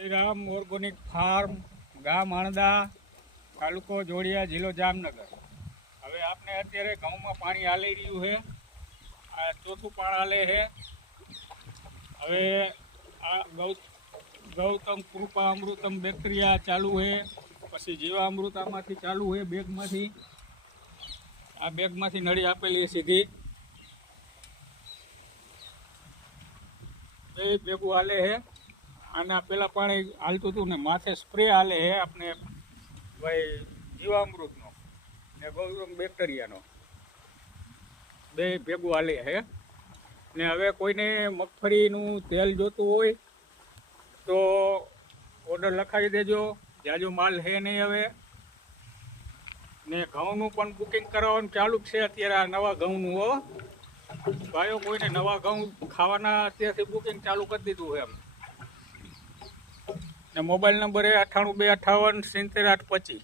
Shriram organic farm, ગામ આણંદા, તાલુકો જોડિયા, જિલ્લો જામનગર। હવે આપણે અત્યારે ઘઉંમાં પાણી હાલી રહ્યું છે, આ ચોથું પાણ હાલે છે। હવે આ ગૌતમ કૃપા અમૃતમ બેક્ટેરિયા ચાલુ છે, પછી જીવામૃત આમાંથી ચાલુ છે બેગમાંથી। આ બેગમાંથી નળી આપેલી સીધી બે ભેગું હાલે છે। આના પેલા પાણી હાલતું હતું ને માથે સ્પ્રે હાલે છે આપણે ભાઈ જીવામૃતનો ને ગૌતમ બેક્ટેરિયાનો, બે ભેગું હાલે છે। ને હવે કોઈને મગફળીનું તેલ જોતું હોય તો ઓર્ડર લખાવી દેજો, જાજો માલ છે નહીં હવે। ને ઘઉંનું પણ બુકિંગ કરાવવાનું ચાલુ જ છે અત્યારે, આ નવા ઘઉંનું હો ભાઈઓ, કોઈને નવા ઘઉં ખાવાના અત્યારથી બુકિંગ ચાલુ કરી દીધું છે એમ। ને મોબાઈલ નંબર એ 98 258 70 825।